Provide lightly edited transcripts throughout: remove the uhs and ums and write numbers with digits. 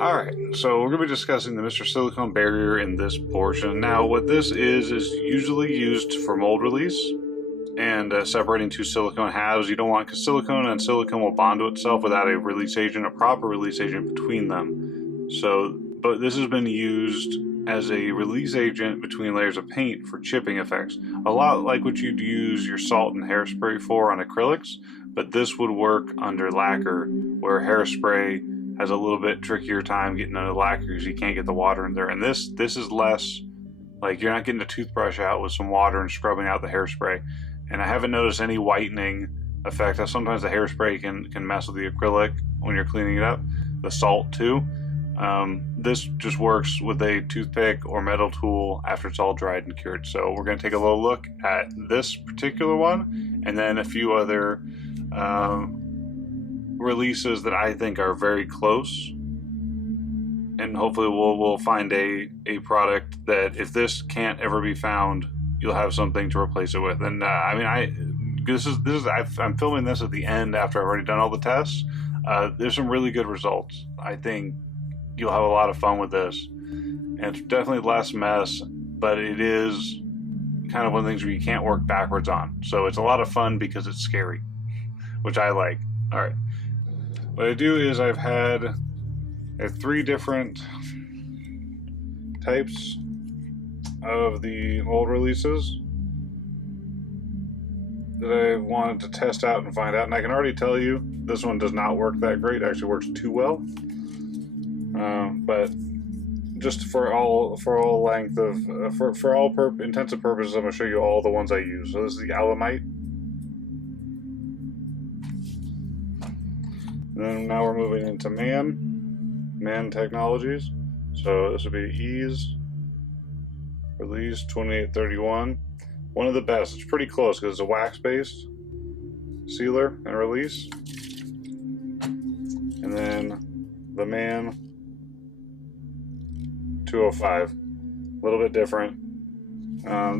Alright, so we're going to be discussing the Mr. Silicone Barrier in this portion. Now, what this is usually used for mold release and separating two silicone halves. You don't want, because silicone and silicone will bond to itself without a release agent, a proper release agent between them. So, but this has been used as a release agent between layers of paint for chipping effects. A lot like what you'd use your salt and hairspray for on acrylics, but this would work under lacquer, where hairspray has a little bit trickier time getting under lacquer because you can't get the water in there. And this is less, like, you're not getting a toothbrush out with some water and scrubbing out the hairspray. And I haven't noticed any whitening effect. Sometimes the hairspray can mess with the acrylic when you're cleaning it up. The salt too. This just works with a toothpick or metal tool after it's all dried and cured. So we're going to take a little look at this particular one and then a few other releases that I think are very close, and hopefully we'll find a product that, if this can't ever be found, you'll have something to replace it with. And I'm filming this at the end after I've already done all the tests. There's some really good results. I think you'll have a lot of fun with this, and it's definitely less mess, but it is kind of one of the things where you can't work backwards on. So it's a lot of fun because it's scary, which I like. All right. What I do is I have 3 different types of the mold releases that I wanted to test out and find out, and I can already tell you this one does not work that great. It actually works too well, but just for all length of for all intents and purposes, I'm going to show you all the ones I use. So this is the Alumlite. And then now we're moving into Man Technologies. So this would be Ease Release 2831. One of the best. It's pretty close because it's a wax-based sealer and release. And then the Man 205. A little bit different.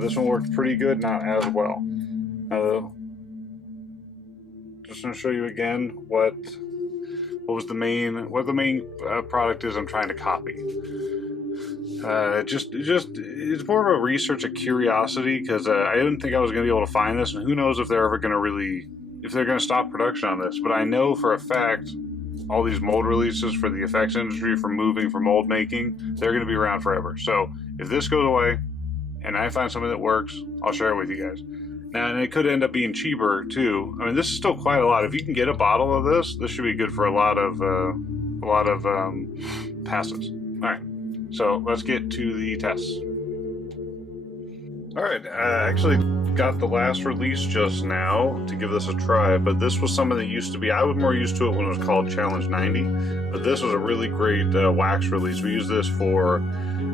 This one worked pretty good, not as well. Just going to show you again what the main product is I'm trying to copy. It's more of a research, a curiosity, because I didn't think I was going to be able to find this, and who knows if they're ever going to if they're going to stop production on this. But I know for a fact all these mold releases for the effects industry, for mold making, they're going to be around forever. So if this goes away and I find something that works, I'll share it with you guys. Now, and it could end up being cheaper too. I mean, this is still quite a lot. If you can get a bottle of this should be good for a lot of passes. All right, so let's get to the tests. All right, I actually got the last release just now to give this a try, but this was something that used to be, I was more used to it when it was called Challenge 90, but this was a really great wax release. We used this for,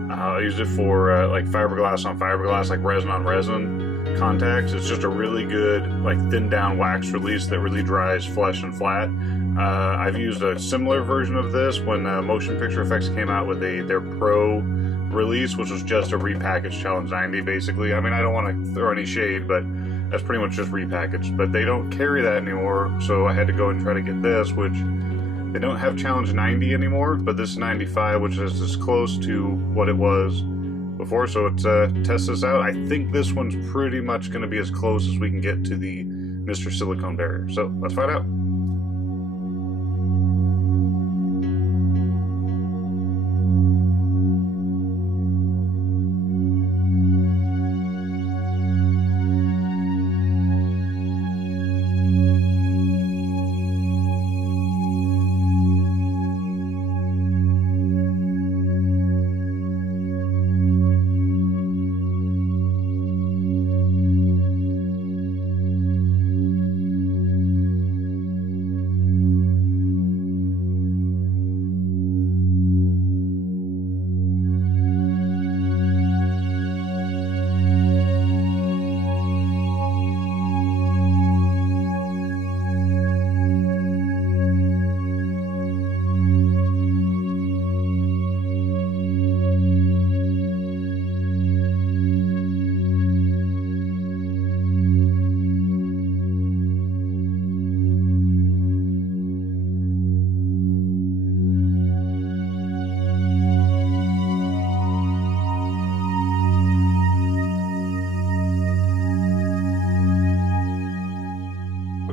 like fiberglass on fiberglass, like resin on resin contacts. It's just a really good, like, thin down wax release that really dries flesh and flat. I've used a similar version of this when Motion Picture Effects came out with their Pro release, which was just a repackaged Challenge 90 basically. I mean, I don't want to throw any shade, but that's pretty much just repackaged. But they don't carry that anymore, so I had to go and try to get this, which they don't have Challenge 90 anymore, but this is 95, which is as close to what it was before. So let's test this out. I think this one's pretty much going to be as close as we can get to the Mr. Silicone Barrier. So let's find out.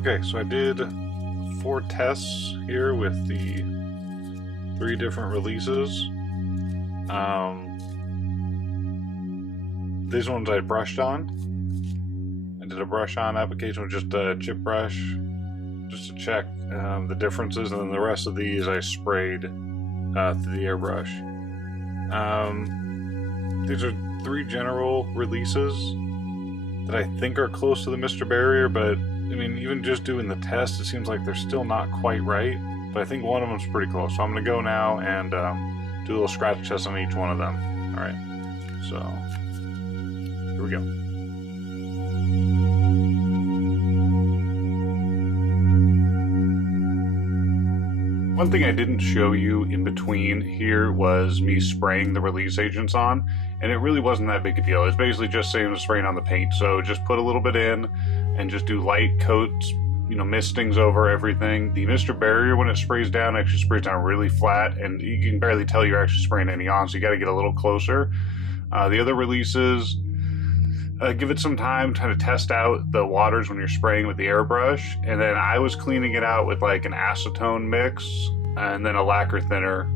Okay, so I did 4 tests here with the 3 different releases. These ones I brushed on. I did a brush on application with just a chip brush, just to check the differences, and then the rest of these I sprayed through the airbrush. These are 3 general releases that I think are close to the Mr. Barrier, but I mean, even just doing the test, it seems like they're still not quite right, but I think one of them's pretty close. So I'm going to go now and do a little scratch test on each one of them. Alright, so here we go. One thing I didn't show you in between here was me spraying the release agents on, and it really wasn't that big a deal. It's basically just same as spraying on the paint, so just put a little bit in and just do light coats, you know, mistings over everything. The Mr. Barrier, when it sprays down, actually sprays down really flat, and you can barely tell you're actually spraying any on, so you got to get a little closer. The other releases, give it some time to test out the waters when you're spraying with the airbrush, and then I was cleaning it out with like an acetone mix and then a lacquer thinner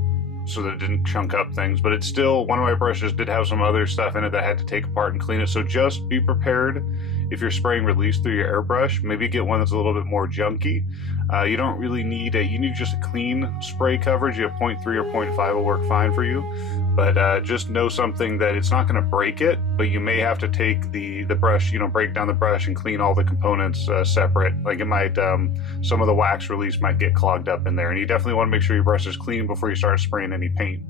so that it didn't chunk up things. But it's still, one of my brushes did have some other stuff in it that I had to take apart and clean it, so just be prepared if you're spraying release through your airbrush. Maybe get one that's a little bit more junky. You don't really need you need just a clean spray coverage. You have 0.3 or 0.5 will work fine for you, but just know something that it's not going to break it, but you may have to take the brush, you know, break down the brush and clean all the components separate. Like it might, some of the wax release might get clogged up in there, and you definitely want to make sure your brush is clean before you start spraying any paint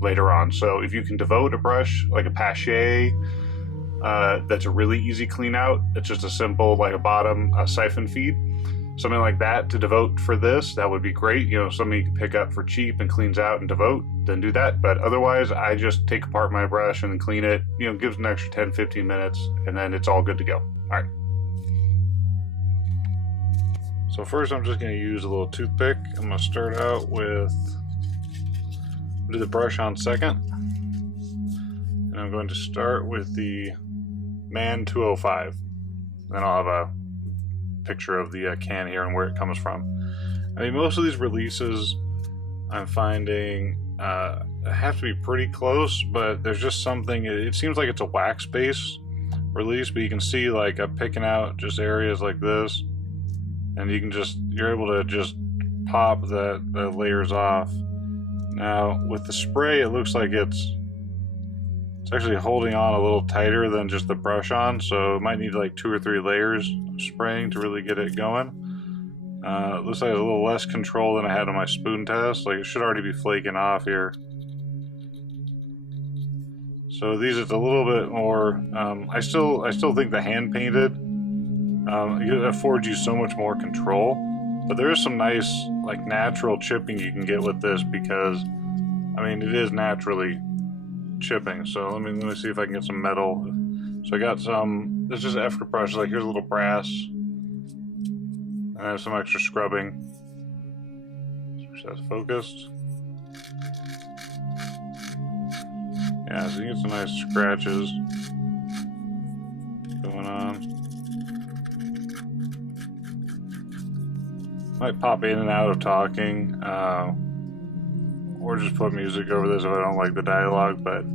later on. So if you can devote a brush like a Pache, that's a really easy clean out. It's just a simple, like a bottom siphon feed, something like that to devote for this, that would be great. You know, something you can pick up for cheap and cleans out and devote, then do that. But otherwise, I just take apart my brush and then clean it. You know, gives an extra 10-15 minutes, and then it's all good to go. All right. So first, I'm just going to use a little toothpick. I'm going to start out with, do the brush on second, and I'm going to start with the Man 205. Then I'll have a picture of the can here and where it comes from. I mean, most of these releases I'm finding have to be pretty close, but there's just something, it seems like it's a wax based release, but you can see like I'm picking out just areas like this, and you can just, you're able to just pop the layers off. Now with the spray, it looks like it's actually holding on a little tighter than just the brush on, so it might need like 2 or 3 layers of spraying to really get it going. It looks like a little less control than I had on my spoon test. Like it should already be flaking off here. So these, it's a little bit more, I still think the hand painted it affords you so much more control, but there is some nice like natural chipping you can get with this, because I mean it is naturally chipping. So let me see if I can get some metal. So I got some, this is extra brush, like here's a little brass, and I have some extra scrubbing. So that's focused. Yeah, so you get some nice scratches going on. Might pop in and out of talking, or just put music over this if I don't like the dialogue, but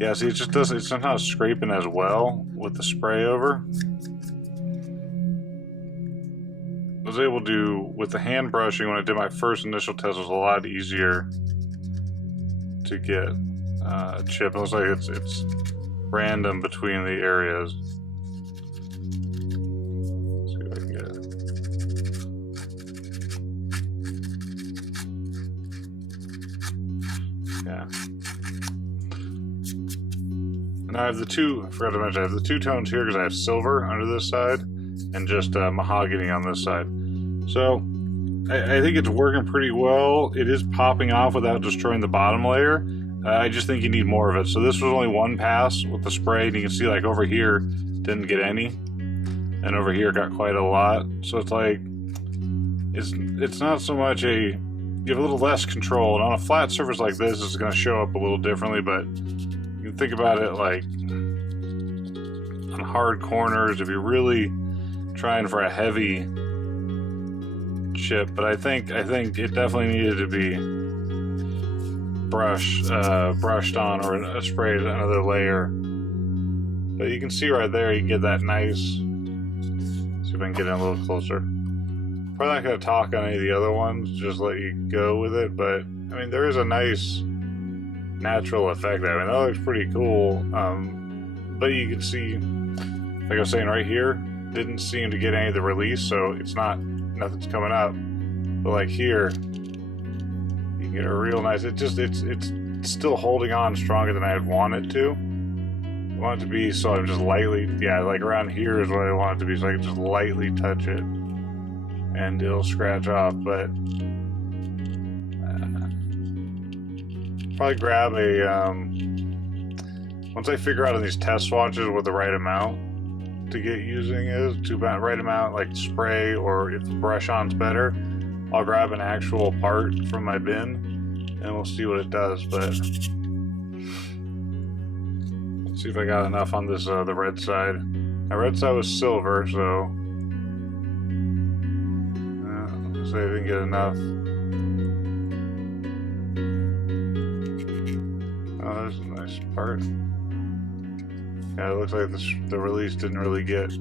yeah, see, it just doesn't, it's not scraping as well with the spray over. I was able to, with the hand brushing, when I did my first initial test, it was a lot easier to get a chip. It looks like it's random between the areas. Let's see if I can get it. Yeah. And I have the two, I forgot to mention, I have the 2 tones here because I have silver under this side and just mahogany on this side. So I think it's working pretty well. It is popping off without destroying the bottom layer. I just think you need more of it. So this was only 1 pass with the spray, and you can see like over here didn't get any, and over here got quite a lot. So it's like, it's not so much you have a little less control. And on a flat surface like this, it's going to show up a little differently, but you can think about it like on hard corners, if you're really trying for a heavy chip, but I think it definitely needed to be brushed on or sprayed another layer. But you can see right there, you get that nice. See if I can get in a little closer. Probably not going to talk on any of the other ones, just let you go with it. But I mean, there is a nice natural effect there. I mean, that looks pretty cool. But you can see, like I was saying right here, didn't seem to get any of the release, so it's nothing's coming up. But like here, you can get a real nice. It's still holding on stronger than I'd want it to. I want it to be so I'm just lightly, yeah, like around here is what I want it to be, so I can just lightly touch it and it'll scratch off. But probably grab a once I figure out on these test swatches what the right amount to get using is, right amount, like spray, or if the brush on's better, I'll grab an actual part from my bin and we'll see what it does. But let's see if I got enough on this the red side. The red side was silver, so let's see if I can get enough. Oh, there's a nice part. Yeah, it looks like the release didn't really get.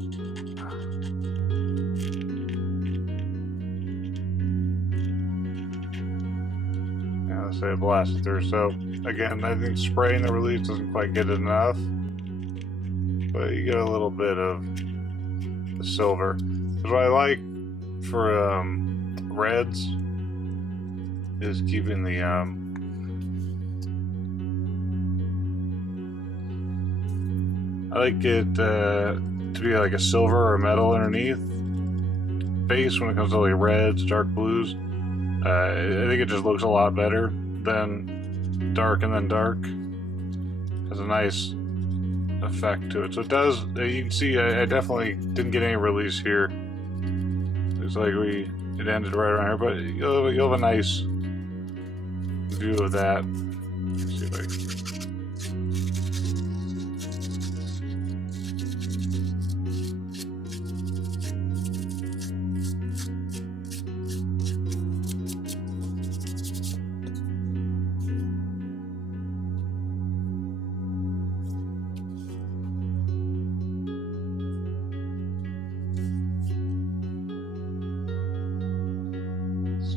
Yeah, let's say it blasted through. So again, I think spraying the release doesn't quite get it enough, but you get a little bit of the silver. Because what I like for reds is keeping the I like it to be like a silver or metal underneath base when it comes to like reds, dark blues. I think it just looks a lot better than dark and then dark. Has a nice effect to it. So it does, you can see I definitely didn't get any release here. Looks like it ended right around here, but you'll have a nice view of that. Let's see if I can.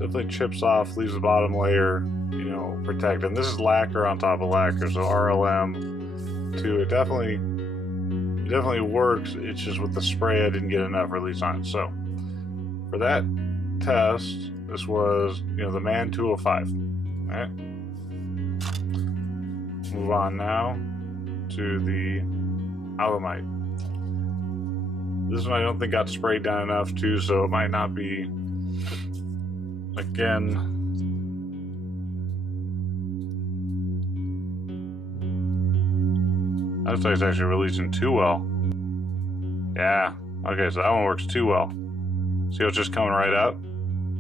Definitely chips off, leaves the bottom layer, protected. And this is lacquer on top of lacquer, so RLM too. It definitely works. It's just with the spray, I didn't get enough release on it. So for that test, this was the Man 205. All right. Move on now to the Alumlite. This one I don't think got sprayed down enough too, so it might not be. Again, that looks like it's actually releasing too well. Yeah, okay, so that one works too well. See how it's just coming right up?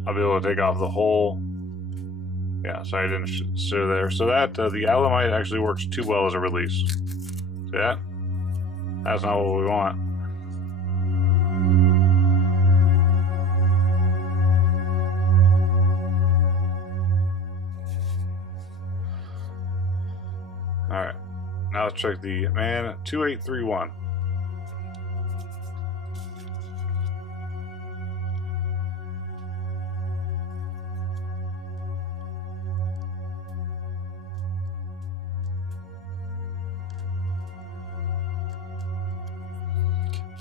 I'll be able to take off the whole. Yeah, sorry I didn't show there. So that, the Alumlite actually works too well as a release. See that? That's not what we want. Alright, now let's check the Man 2831.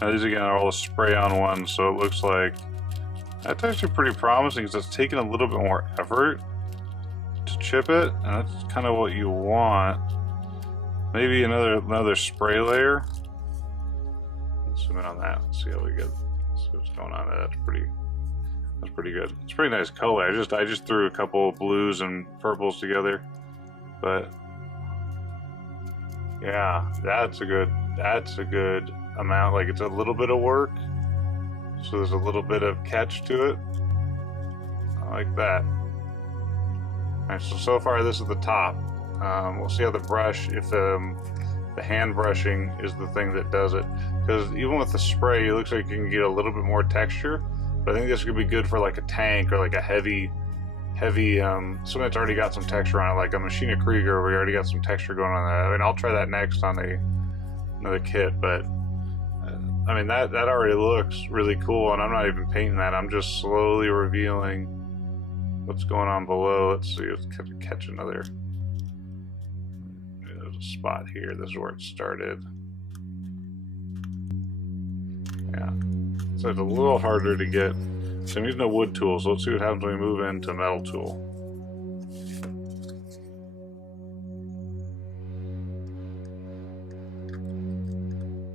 Now these again are all the spray-on ones, so it looks like that's actually pretty promising because it's taking a little bit more effort to chip it, and that's kind of what you want. Maybe another spray layer. Let's zoom in on that. Let's see how we get. See what's going on there. That's pretty good. It's a pretty nice color. I just threw a couple of blues and purples together, but yeah, that's a good amount. Like it's a little bit of work, so there's a little bit of catch to it. I like that. Alright, so far this is the top. We'll see how the brush, if the hand brushing is the thing that does it. Because even with the spray, it looks like you can get a little bit more texture. But I think this could be good for like a tank or like a heavy, something that's already got some texture on it, like a Machina Krieger, where you already got some texture going on that. I mean, I'll try that next on another kit, but I mean, that already looks really cool, and I'm not even painting that. I'm just slowly revealing what's going on below. Let's see, let's catch another. There's a spot here. This is where it started. Yeah, so it's a little harder to get. So I'm using a wood tool, so let's see what happens when we move into metal tool.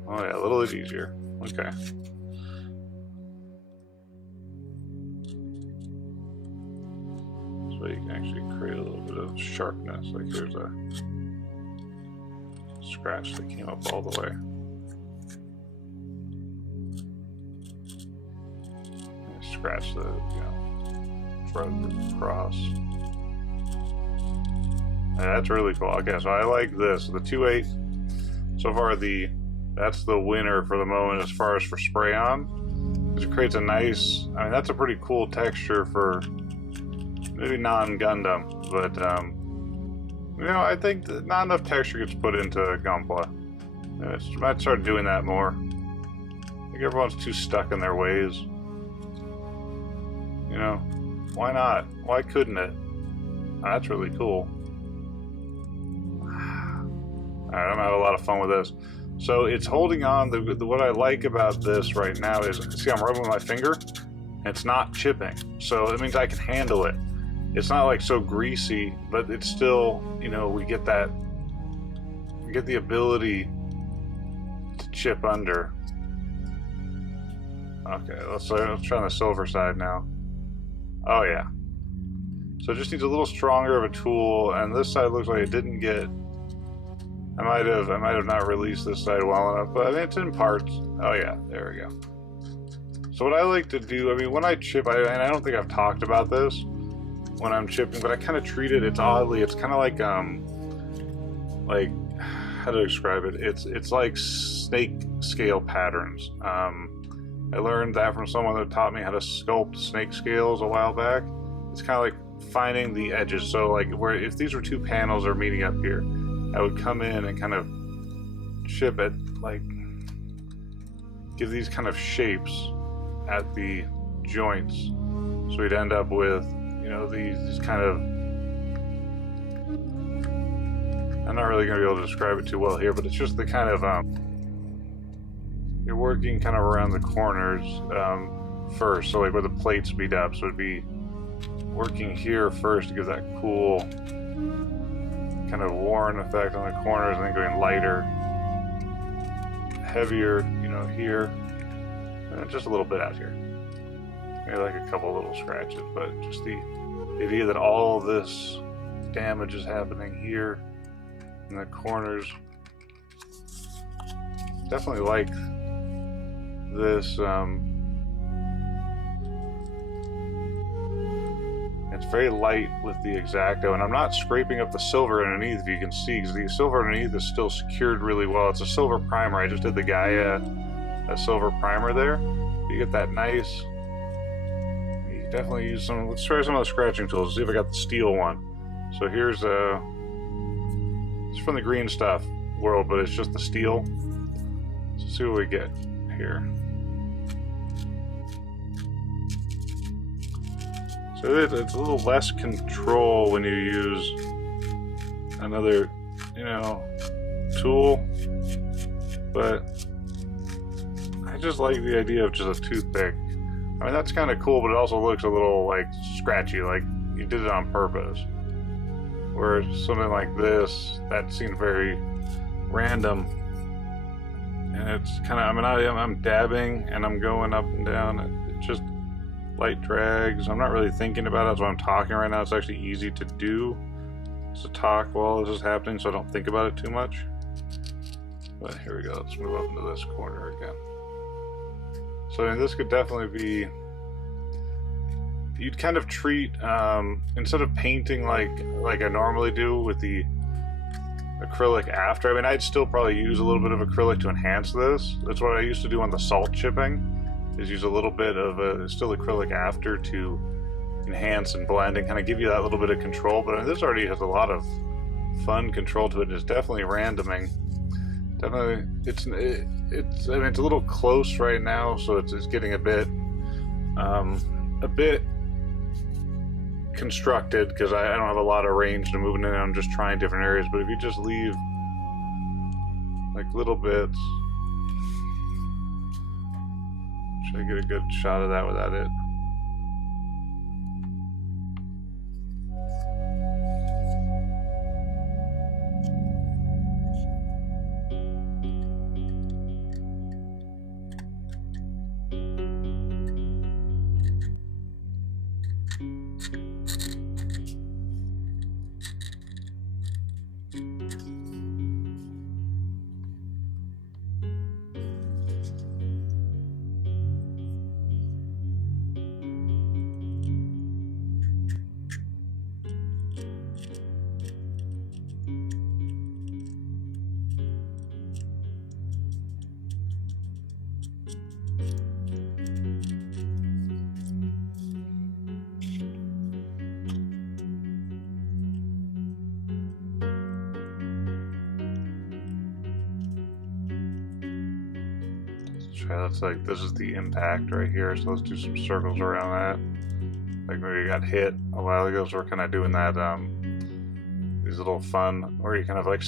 Oh yeah, a little bit easier. Okay. So you can actually create a little bit of sharpness. Like here's a scratch that came up all the way. Scratch the, thread across. And that's really cool. Okay, so I like this. The 2/8. So far, that's the winner for the moment as far as for spray on. It creates a nice. I mean, that's a pretty cool texture for maybe non-Gundam, but I think that not enough texture gets put into Gunpla. I might start doing that more. I think everyone's too stuck in their ways. Why not? Why couldn't it? That's really cool. Alright, I'm gonna have a lot of fun with this. So it's holding on. What I like about this right now is, see, I'm rubbing my finger, and it's not chipping. So it means I can handle it. It's not like so greasy, but it's still, we get the ability to chip under. Okay, let's try on the silver side now. Oh yeah. So it just needs a little stronger of a tool, and this side looks like it didn't get. I might have not released this side well enough, but I mean it's in parts. Oh yeah, there we go. So what I like to do, I mean, when I chip, and I don't think I've talked about this when I'm chipping, but I kind of treat it. It's kind of like how to describe it? It's like snake scale patterns. I learned that from someone that taught me how to sculpt snake scales a while back. It's kind of like finding the edges. So like if these were two panels that are meeting up here, I would come in and kind of chip it, like give these kind of shapes at the joints. So we'd end up with, these kind of, I'm not really going to be able to describe it too well here, but it's just the kind of, you're working kind of around the corners first, so like where the plates meet up. So it'd be working here first to give that cool kind of worn effect on the corners, and then going lighter, heavier, here, and just a little bit out here. Maybe like a couple little scratches, but just the idea that all this damage is happening here in the corners. Definitely like this. It's very light with the X-Acto, and I'm not scraping up the silver underneath, if you can see, because the silver underneath is still secured really well. It's a silver primer. I just did the Gaia, that silver primer there. You get that nice. You can definitely use some. Let's try some of the scratching tools. See if I got the steel one. So here's it's from the green stuff world, but it's just the steel. Let's see what we get here. So it's a little less control when you use another, tool, but I just like the idea of just a toothpick. I mean, that's kind of cool, but it also looks a little like scratchy, like you did it on purpose. Whereas something like this, that seemed very random, and it's kind of, I'm dabbing and I'm going up and down. It's just light drags. I'm not really thinking about it. That's why I'm talking right now. It's actually easy to do, to talk while this is happening, so I don't think about it too much. But here we go. Let's move up into this corner again. So this could definitely be, you'd kind of treat, instead of painting like I normally do with the acrylic after. I mean, I'd still probably use a little bit of acrylic to enhance this. That's what I used to do on the salt chipping, is use a little bit of still acrylic after to enhance and blend and kind of give you that little bit of control. But this already has a lot of fun control to it. It's definitely randoming. Definitely, it's I mean, it's a little close right now, so it's getting a bit constructed because I don't have a lot of range to move in and I'm just trying different areas. But if you just leave like little bits, should I get a good shot of that without it? That's like, this is the impact right here, so let's do some circles around that. Like maybe you got hit a while ago, so we're kind of doing that, these little fun, where you kind of like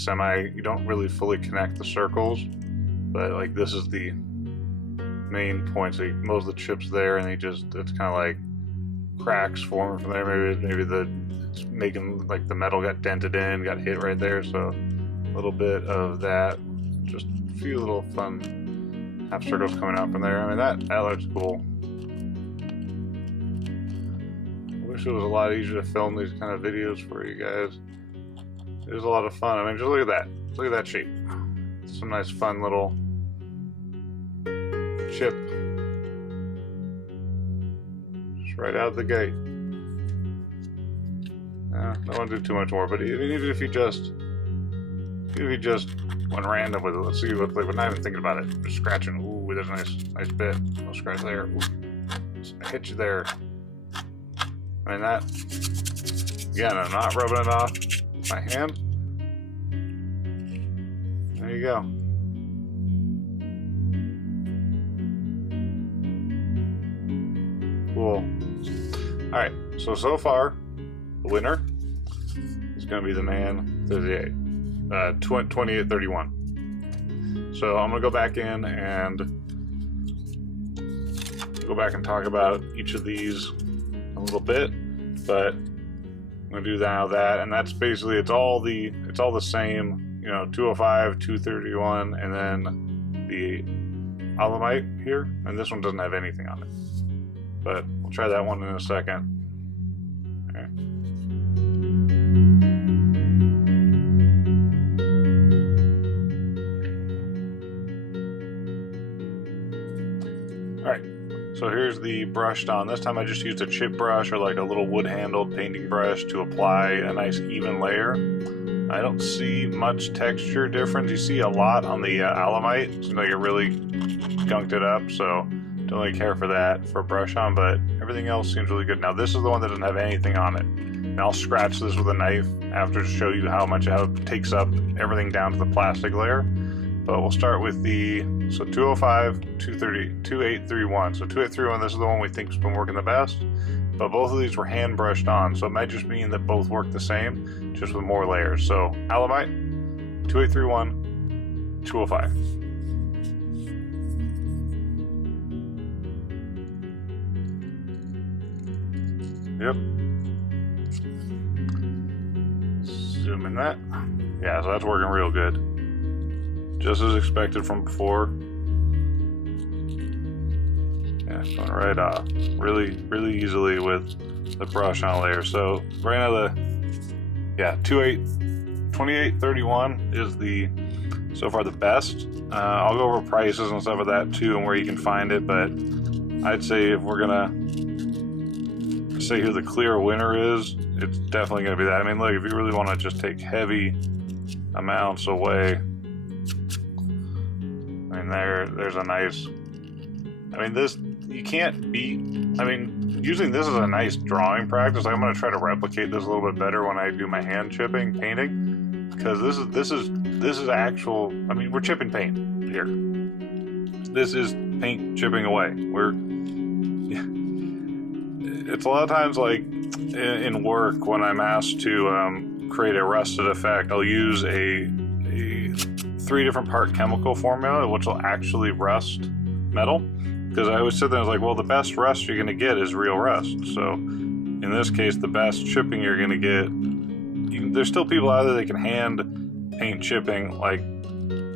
you don't really fully connect the circles, but like this is the main point, so most of the chips there, and it's kind of like cracks forming from there. Maybe it's making like the metal got dented in, got hit right there, so a little bit of that, just a few little fun half circles coming out from there. I mean, that looks cool. I wish it was a lot easier to film these kind of videos for you guys. It was a lot of fun. I mean, just look at that. Look at that shape. Some nice fun little chip. Just right out the gate. Don't want to do too much more, but even if you just went random with it. Let's see what, like, we're not even thinking about it. Just scratching. Ooh, there's a nice bit. I'll scratch there. Ooh, I hit you there. I mean, that, again, I'm not rubbing it off with my hand. There you go. Cool. Alright, so far, the winner is going to be the man 38. 2831. So I'm gonna go back in and talk about each of these a little bit, but I'm gonna do now that, and that's basically it's all the same, you know, 205, 231, and then the Alumlite here, and this one doesn't have anything on it, but we'll try that one in a second. Okay. Alright, so here's the brushed on. This time I just used a chip brush or like a little wood-handled painting brush to apply a nice even layer. I don't see much texture difference. You see a lot on the Alumlite. It seems like it really gunked it up, so don't really care for that for a brush on, but everything else seems really good. Now this is the one that doesn't have anything on it. And I'll scratch this with a knife after to show you how it takes up everything down to the plastic layer. But we'll start with the 205, 230, 2831. So 2831, this is the one we think's been working the best. But both of these were hand brushed on, so it might just mean that both work the same, just with more layers. So Alumlite, 2831, 205. Yep. Zoom in that. Yeah, so that's working real good. Just as expected from before. Yeah, it's going right off. Really easily with the brush on layer. So right now 2831 is so far the best. I'll go over prices and stuff of that too and where you can find it, but I'd say if we're gonna say who the clear winner is, it's definitely gonna be that. I mean, look, if you really want to just take heavy amounts away. I mean, there's a nice, I mean, this, you can't beat, I mean, using this as a nice drawing practice. I'm going to try to replicate this a little bit better when I do my hand chipping, painting, because this is actual, I mean, we're chipping paint here. This is paint chipping away. It's a lot of times, like, in work, when I'm asked to create a rusted effect, I'll use a 3 different part chemical formula, which will actually rust metal. Because I always sit there and was like, well, the best rust you're going to get is real rust. So in this case, the best chipping you're going to get, there's still people out there that can hand paint chipping like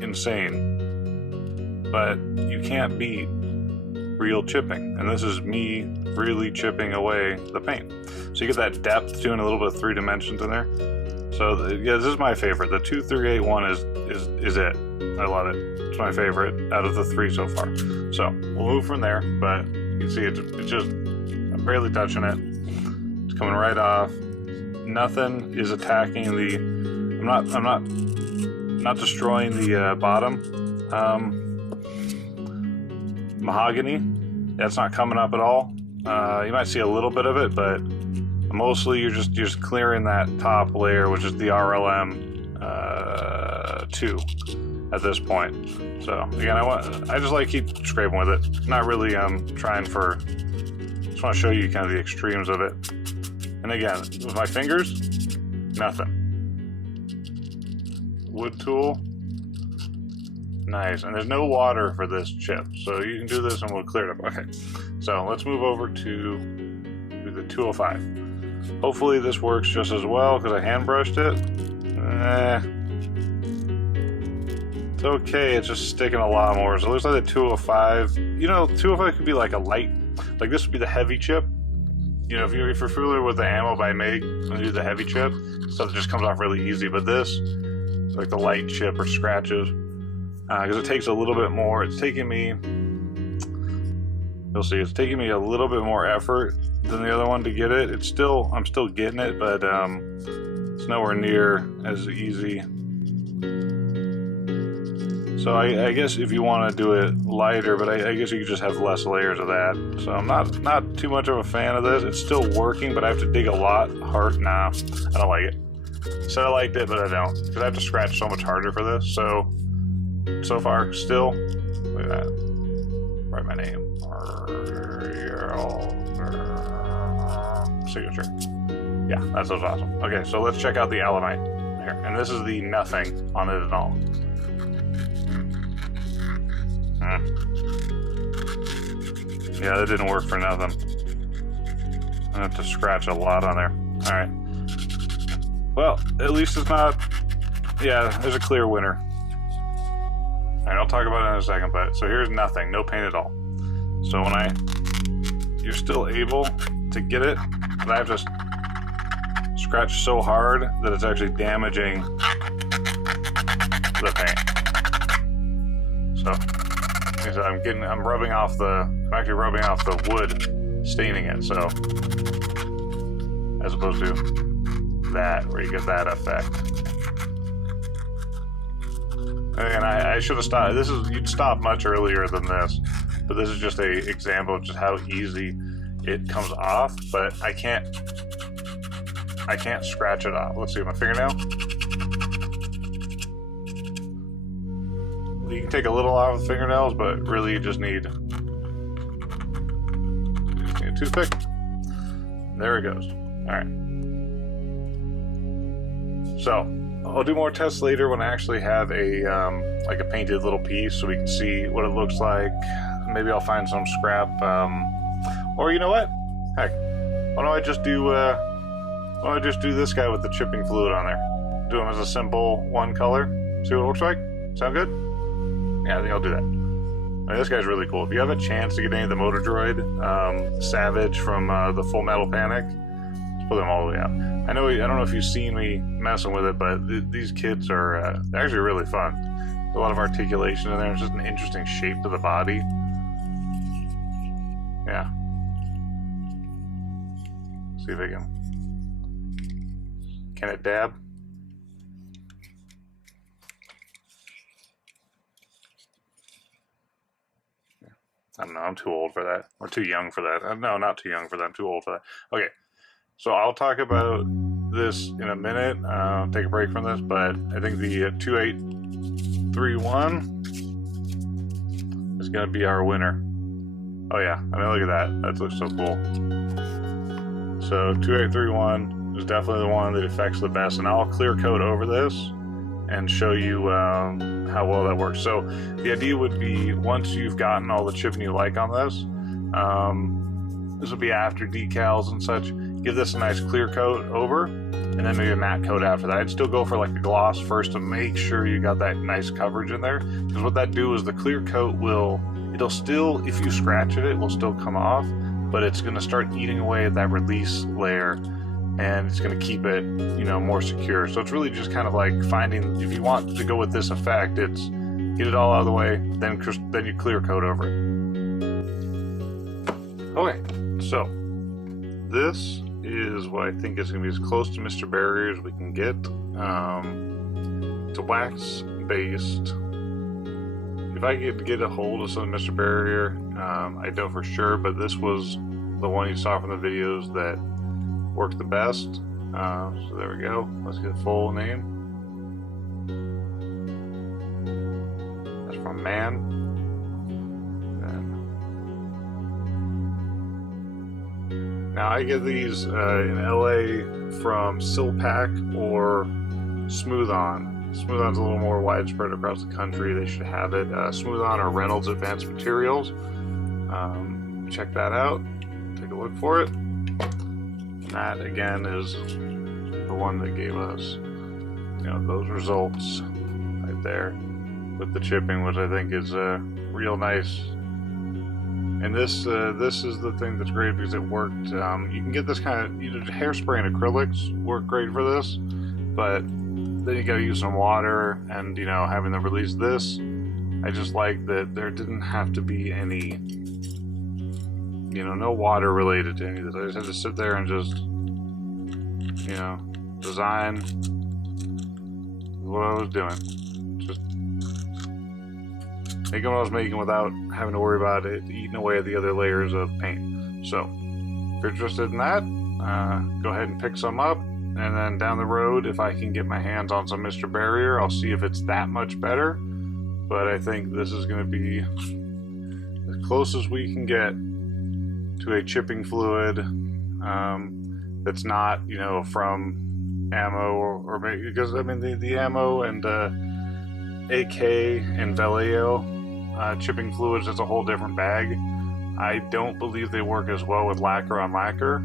insane. But you can't beat real chipping. And this is me really chipping away the paint. So you get that depth too, and a little bit of 3 dimensions in there. So yeah, this is my favorite. The 2381 is it. I love it. It's my favorite out of the 3 so far. So we'll move from there, but you can see it's just, I'm barely touching it. It's coming right off. Nothing is attacking the, I'm not destroying the bottom. Mahogany, that's not coming up at all. You might see a little bit of it, but mostly you're just clearing that top layer, which is the RLM 2 at this point. So again, I just like keep scraping with it. Not really trying for, just want to show you kind of the extremes of it. And again, with my fingers, nothing. Wood tool, nice. And there's no water for this chip, so you can do this and we'll clear it up. Okay, so let's move over to the 205. Hopefully this works just as well because I hand brushed it. It's okay, it's just sticking a lot more. So it looks like the 205, you know, 205 could be like a light, like this would be the heavy chip. You know, if you're familiar with the ammo by Meg, when you do the heavy chip, stuff that just comes off really easy. But this is like the light chip or scratches, because it takes a little bit more. It's taking me, you'll see, it's taking me a little bit more effort than the other one to get it. It's still, I'm still getting it, but it's nowhere near as easy. So I guess if you want to do it lighter, but I guess you could just have less layers of that. So I'm not too much of a fan of this. It's still working, but I have to dig a lot hard. Nah, I don't like it. Said I liked it, but I don't, because I have to scratch so much harder for this. So far, still, look at that. Write my name. Signature. Yeah, that sounds awesome. Okay, so let's check out the Alumlite here. And this is the nothing on it at all. Yeah, that didn't work for nothing. I have to scratch a lot on there. Alright. Well, at least it's not... Yeah, there's a clear winner. Alright, I'll talk about it in a second, but... So here's nothing. No paint at all. So when you're still able to get it, but I have to scratch so hard that it's actually damaging the paint. So... I'm actually rubbing off the wood, staining it, so, as opposed to that, where you get that effect. And I should have stopped, you'd stop much earlier than this, but this is just a example of just how easy it comes off, but I can't scratch it off. Let's see, my fingernail. You can take a little off with fingernails, but really you just need a toothpick. There it goes. Alright. So, I'll do more tests later when I actually have a like a painted little piece so we can see what it looks like. Maybe I'll find some scrap. Or you know what? Heck, why don't I just do this guy with the chipping fluid on there? Do him as a simple one color. See what it looks like? Sound good? Yeah, I think I'll do that. I mean, this guy's really cool. If you have a chance to get any of the Motor Droid, Savage from the Full Metal Panic, just put them all the way out. I don't know if you've seen me messing with it, but these kits are actually really fun. There's a lot of articulation in there. It's just an interesting shape to the body. Yeah. See if I can it dab? I don't know, I'm too old for that. Or too young for that. No, not too young for that, I'm too old for that. Okay, so I'll talk about this in a minute. Take a break from this, but I think the 2831 is gonna be our winner. Oh yeah, I mean, look at that. That looks so cool. So 2831 is definitely the one that affects the best, and I'll clear coat over this and show you how well that works. So the idea would be, once you've gotten all the chipping you like on this, this will be after decals and such, give this a nice clear coat over, and then maybe a matte coat after that. I'd still go for like a gloss first to make sure you got that nice coverage in there, because what that do is the clear coat it'll still, if you scratch it will still come off, but it's gonna start eating away at that release layer, and it's going to keep it, you know, more secure. So it's really just kind of like finding, if you want to go with this effect, it's get it all out of the way, then you clear coat over it. Okay, so this is what I think is going to be as close to Mr. Barrier as we can get. It's a wax based. If I could get a hold of some Mr. Barrier, I know for sure, but this was the one you saw from the videos that worked the best. So there we go. Let's get full name. That's from Man. And now I get these in LA from Silpack or Smooth On. Smooth On's a little more widespread across the country. They should have it. Smooth On or Reynolds Advanced Materials. Check that out. Take a look for it. That again is the one that gave us, you know, those results right there with the chipping, which I think is real nice. And this is the thing that's great because it worked. You can get this kind of, you know, hairspray and acrylics work great for this, but then you got to use some water, and you know, having them release this, I just like that there didn't have to be any, you know, no water related to any of this. I just had to sit there and just, you know, design what I was doing. Just making what I was making without having to worry about it eating away at the other layers of paint. So, if you're interested in that, go ahead and pick some up. And then down the road, if I can get my hands on some Mr. Barrier, I'll see if it's that much better. But I think this is going to be as close as we can get to a chipping fluid that's not, you know, from ammo or maybe, because I mean the ammo and AK and Vallejo chipping fluids, is a whole different bag. I don't believe they work as well with lacquer on lacquer.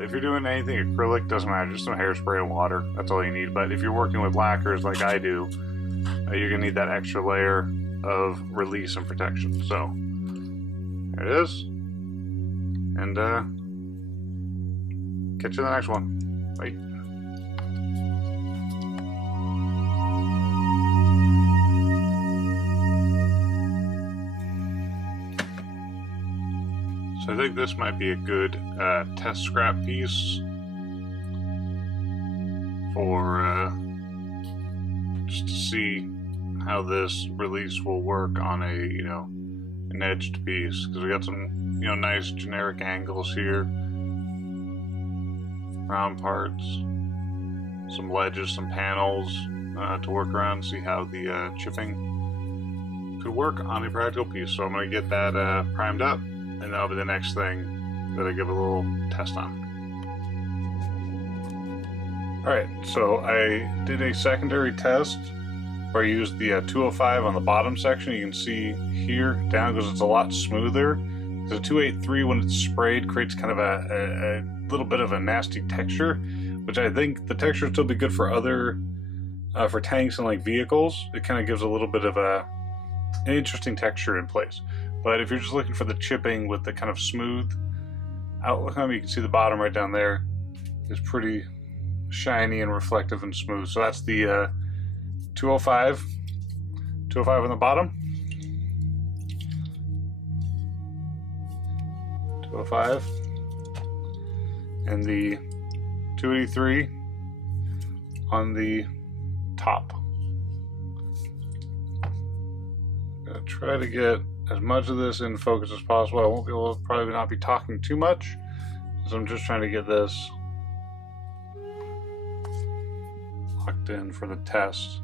If you're doing anything acrylic, doesn't matter, just some hairspray and water, that's all you need. But if you're working with lacquers like I do, you're gonna need that extra layer of release and protection. So there it is. And catch you in the next one. Bye. So I think this might be a good test scrap piece for just to see how this release will work on a, you know, an edged piece, because we got some, you know, nice generic angles here, round parts, some ledges, some panels to work around, see how the chipping could work on a practical piece. So I'm going to get that primed up, and that'll be the next thing that I give a little test on. Alright, so I did a secondary test where I used the 205 on the bottom section. You can see here down, because it's a lot smoother. The 283, when it's sprayed, creates kind of a little bit of a nasty texture, which I think the texture would still be good for other, for tanks and like vehicles. It kind of gives a little bit of an interesting texture in place. But if you're just looking for the chipping with the kind of smooth outlook on it, you can see the bottom right down there is pretty shiny and reflective and smooth. So that's the 205 on the bottom, 205, and the 283 on the top. I'm gonna try to get as much of this in focus as possible. I won't be able to probably not be talking too much, because I'm just trying to get this locked in for the test.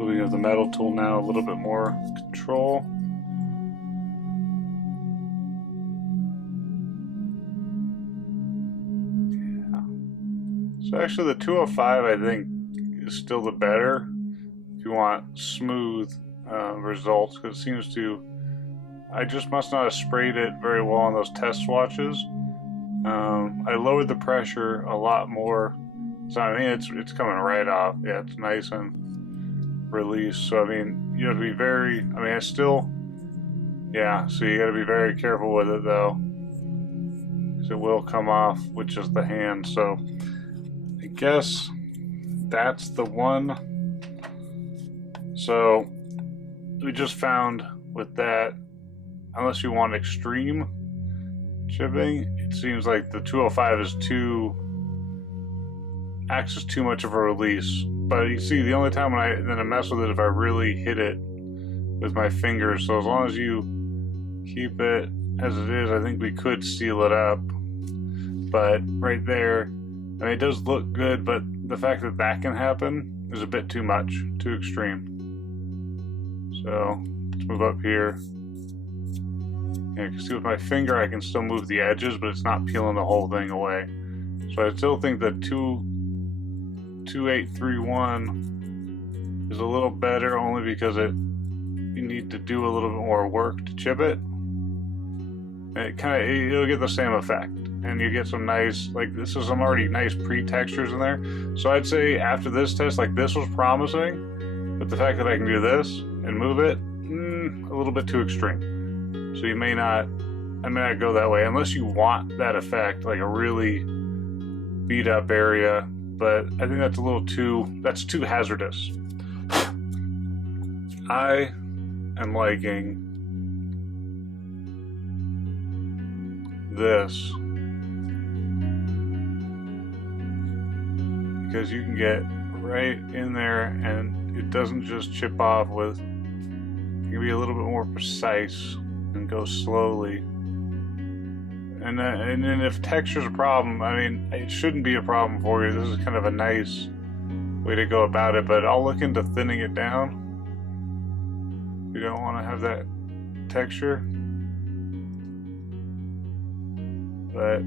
Moving of the metal tool now, a little bit more control. Yeah. So actually the 205 I think is still the better if you want smooth results, because it seems to, I just must not have sprayed it very well on those test swatches. I lowered the pressure a lot more, so I mean it's coming right off. Yeah, it's nice and released. So I mean, you have to be very, I mean it's still, yeah, so you got to be very careful with it though, because it will come off with just the hand. So I guess that's the one. So we just found with that, unless you want extreme chipping, it seems like the 205 is acts as too much of a release. But you see, the only time when I mess with it if I really hit it with my fingers. So as long as you keep it as it is, I think we could seal it up. But right there, I mean, it does look good, but the fact that that can happen is a bit too much, too extreme. So let's move up here. Yeah, you can see with my finger I can still move the edges, but it's not peeling the whole thing away. So I still think that 2831 is a little better, only because you need to do a little bit more work to chip it. And it'll get the same effect, and you get some nice, like this is some already nice pre-textures in there. So I'd say after this test, like this was promising, but the fact that I can do this and move it, a little bit too extreme. So I may not go that way unless you want that effect, like a really beat up area. But I think that's that's too hazardous. I am liking this because you can get right in there and it doesn't just chip off with, you can be a little bit more precise and go slowly. And then if texture's a problem, I mean, it shouldn't be a problem for you. This is kind of a nice way to go about it, but I'll look into thinning it down. You don't want to have that texture. But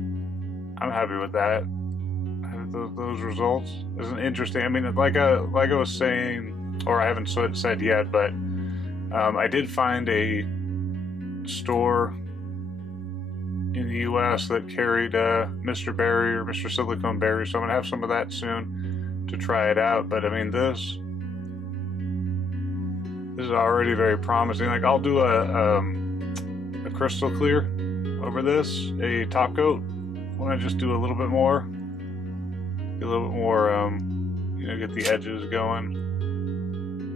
I'm happy with that. Those results isn't interesting. I mean, like I was saying, or I haven't said yet, but I did find a store in the US that carried Mr. Barrier, Mr. Silicone Barrier, so I'm gonna have some of that soon to try it out. But I mean, this is already very promising. Like I'll do a crystal clear over this, a top coat, when I just do a little bit more get the edges going.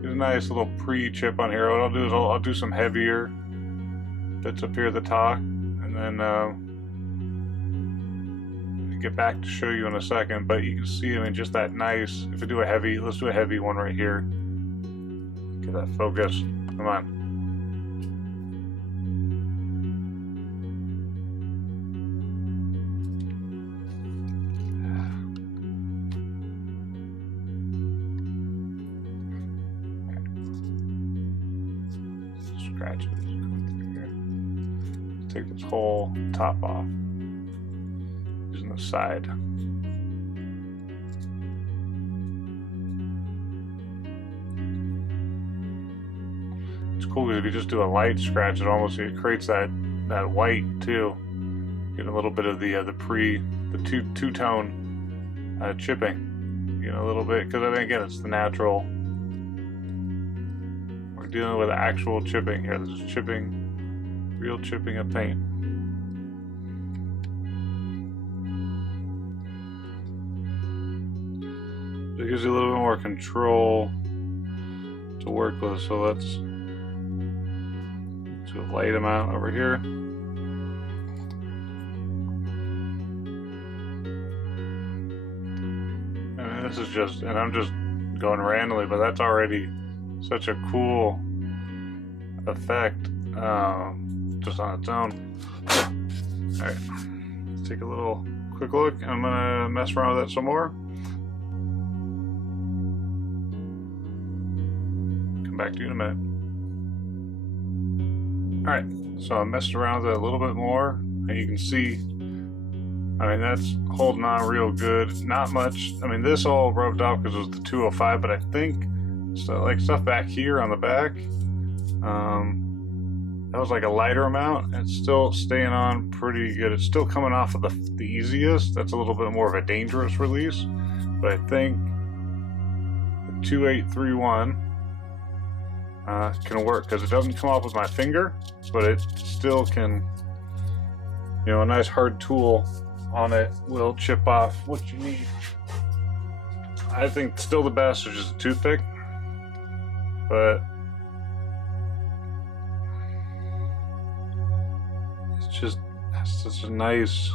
There's a nice little pre-chip on here. What I'll do is I'll do some heavier bits up here at the top, and then get back to show you in a second. But you can see, I mean, just that nice. If I do a heavy, let's do a heavy one right here. Get that focus. Come on. Scratch it. Take this whole top off using the side. It's cool because if you just do a light scratch, it creates that white too. Get a little bit of the two-tone chipping. You know, a little bit, because I think again it's the natural. We're dealing with actual chipping here. This is chipping. Real chipping of paint. It gives you a little bit more control to work with. So let's do a light amount over here. And this is just, and I'm just going randomly, but that's already such a cool effect. Just on its own. Alright, let's take a little quick look. I'm gonna mess around with it some more. Come back to you in a minute. Alright, so I messed around with it a little bit more, and you can see, I mean, that's holding on real good. Not much, I mean, this all rubbed off because it was the 205, but I think, so like stuff back here on the back, that was like a lighter amount. It's still staying on pretty good. It's still coming off of the easiest. That's a little bit more of a dangerous release. But I think the 2831 can work because it doesn't come off with my finger, but it still can, you know, a nice hard tool on it will chip off what you need. I think still the best is just a toothpick, but that's such a nice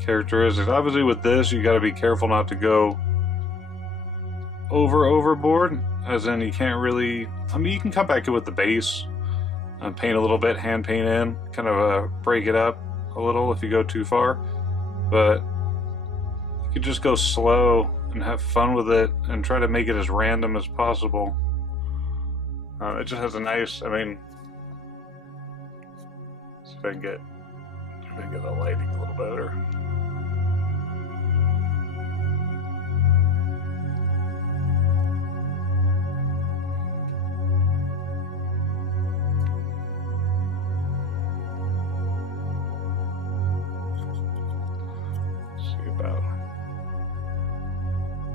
characteristic. Obviously with this you got to be careful not to go overboard, as in you can't really, I mean, you can come back in with the base and paint a little bit, hand paint in, kind of break it up a little if you go too far, but you could just go slow and have fun with it and try to make it as random as possible. It just has a nice, I mean, see if I can get the lighting a little better. Let's see about.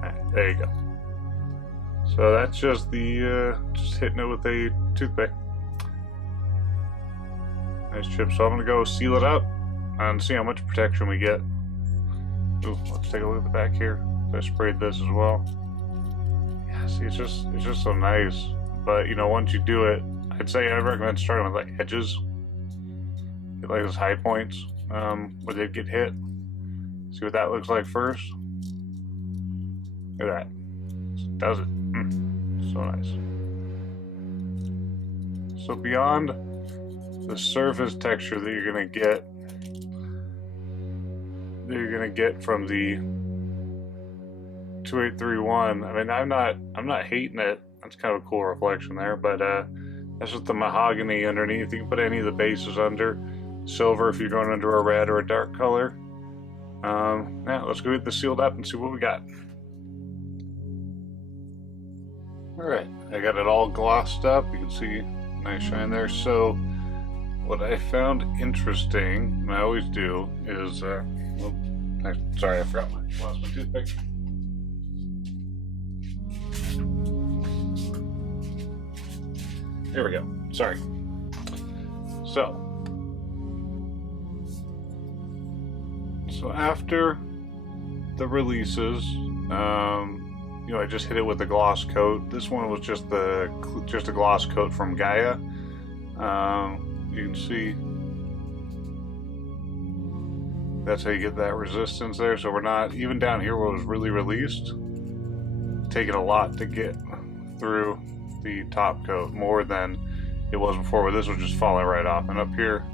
Right, there you go. So that's just the just hitting it with a toothpick. Nice chip. So I'm gonna go seal it up and see how much protection we get. Ooh, let's take a look at the back here. I sprayed this as well. Yeah, see, it's just so nice. But you know, once you do it, I'd recommend starting with like edges, get like those high points where they get hit. See what that looks like first. Look at that. It does it. So nice. So beyond the surface texture that you're gonna get from the 2831. I mean, I'm not hating it. That's kind of a cool reflection there, but that's just the mahogany underneath. You can put any of the bases under. Silver if you're going under a red or a dark color. Yeah, let's go get this sealed up and see what we got. Alright, I got it all glossed up. You can see nice shine there. So what I found interesting, and I always do, is sorry, I forgot lost my toothpick. Here we go. Sorry. So after the releases, you know, I just hit it with the gloss coat. This one was just a gloss coat from Gaia. You can see that's how you get that resistance there. So we're not, even down here where it was really released, taking a lot to get through the top coat, more than it was before, where this was just falling right off. And up here,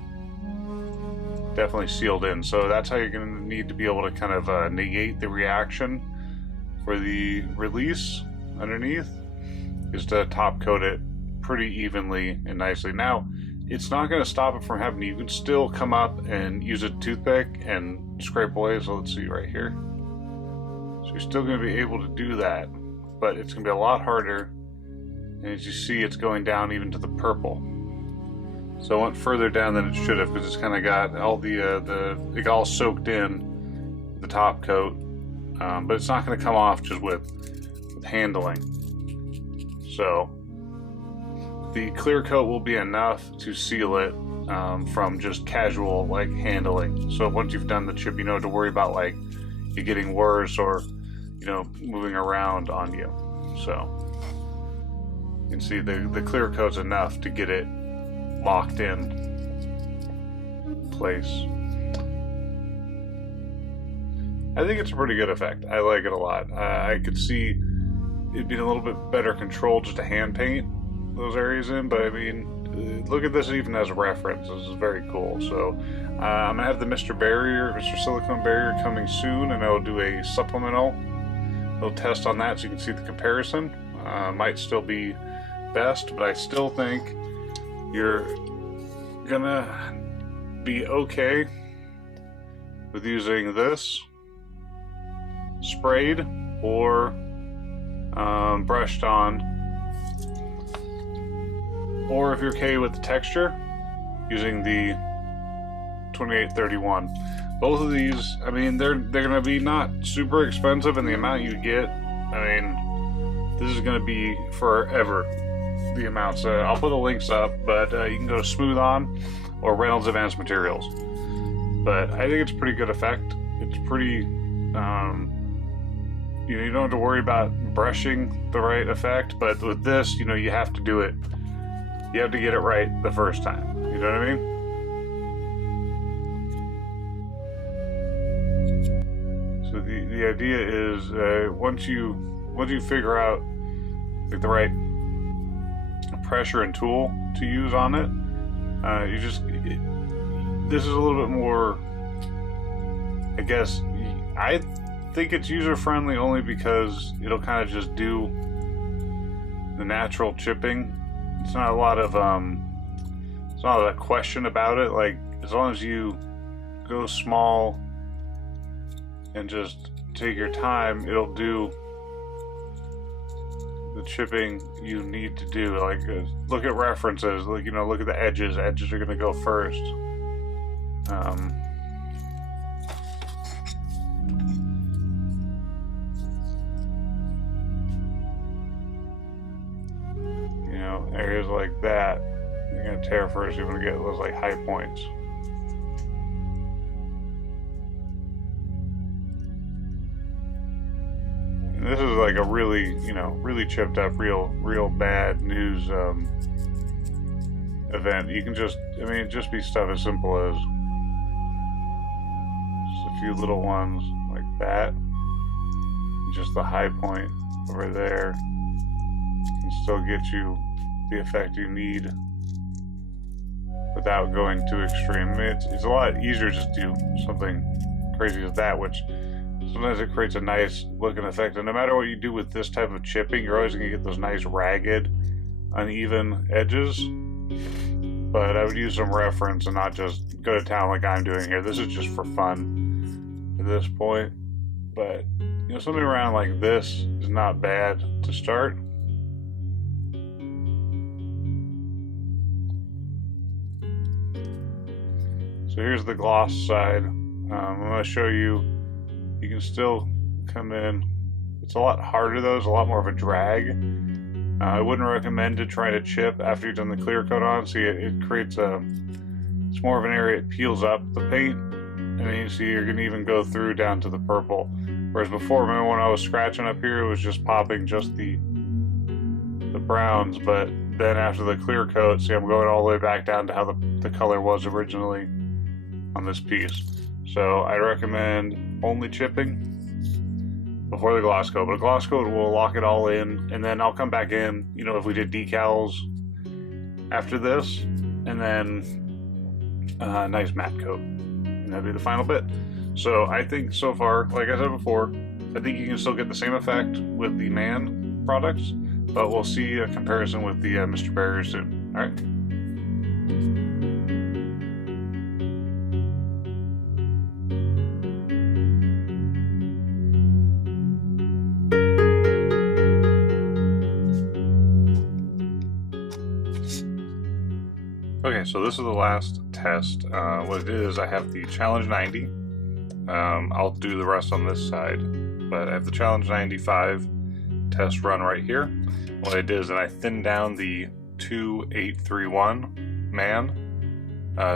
definitely sealed in. So that's how you're going to need to be able to kind of negate the reaction for the release underneath, is to top coat it pretty evenly and nicely. Now, it's not going to stop it from happening. You can still come up and use a toothpick and scrape away. So let's see right here. So you're still going to be able to do that, but it's going to be a lot harder. And as you see, it's going down even to the purple. So it went further down than it should have, because it's kind of got all it got all soaked in the top coat. But it's not going to come off just with handling. So the clear coat will be enough to seal it from just casual like handling. So once you've done the chip, you know to worry about like it getting worse or, you know, moving around on you. So you can see the clear coat's enough to get it locked in place. I think it's a pretty good effect. I like it a lot. I could see it being a little bit better controlled just to hand paint those areas in, but I mean, look at this even as a reference. This is very cool. So I'm gonna have the Mr. Silicone Barrier coming soon, and I'll do a supplemental little test on that so you can see the comparison. Might still be best, but I still think you're gonna be okay with using this sprayed or brushed on, or if you're okay with the texture, using the 2831. Both of these, I mean, they're gonna be not super expensive, and the amount you get, I mean, this is gonna be forever the amounts. I'll put the links up, but you can go to Smooth On or Reynolds Advanced Materials. But I think it's a pretty good effect. It's pretty, you know, you don't have to worry about brushing the right effect, but with this, you know, you have to do it. You have to get it right the first time. You know what I mean? So the idea is once you figure out like the right pressure and tool to use on it, this is a little bit more, I guess, I think it's user friendly only because it'll kind of just do the natural chipping. It's not a lot of it's not a question about it. Like, as long as you go small and just take your time, it'll do the chipping you need to do. Like, look at references, like, you know, look at the edges. Edges are going to go first. You know, areas like that, you're going to tear first. You're going to get those like high points. This is like a really, you know, really chipped up, real bad news event. You can just, I mean, it'd just be stuff as simple as just a few little ones like that. Just the high point over there can still get you the effect you need without going too extreme. I mean, it's a lot easier to just do something crazy as that, which sometimes it creates a nice looking effect. And no matter what you do with this type of chipping, you're always going to get those nice ragged, uneven edges. But I would use some reference and not just go to town like I'm doing here. This is just for fun at this point. But, you know, something around like this is not bad to start. So here's the gloss side. I'm going to show you. You can still come in. It's a lot harder though. It's a lot more of a drag. I wouldn't recommend to try to chip after you've done the clear coat on. See, it creates it's more of an area. It peels up the paint, and then you see you're gonna even go through down to the purple. Whereas before, remember when I was scratching up here, it was just popping just the browns, but then after the clear coat, see, I'm going all the way back down to how the color was originally on this piece. So I recommend only chipping before the gloss coat, but a gloss coat will lock it all in, and then I'll come back in, you know, if we did decals after this, and then a nice matte coat, and that'd be the final bit. So I think so far, like I said before, I think you can still get the same effect with the Man products, but we'll see a comparison with the Mr. Barrier soon. All right. Okay, so this is the last test. What it is, I have the Challenge 90. I'll do the rest on this side, but I have the Challenge 95 test run right here. What I did is that I thinned down the 2831 Man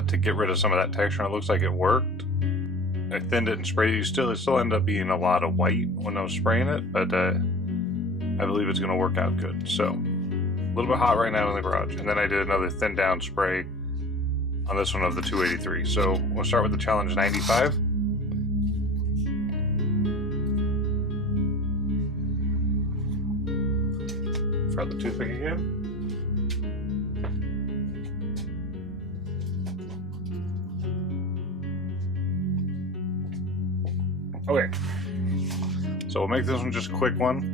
to get rid of some of that texture, and it looks like it worked. I thinned it and sprayed it. It still ended up being a lot of white when I was spraying it, but I believe it's going to work out good. So, a little bit hot right now in the garage. And then I did another thin down spray on this one of the 283. So, we'll start with the Challenge 95. Try the toothpick again. Okay, so we'll make this one just a quick one.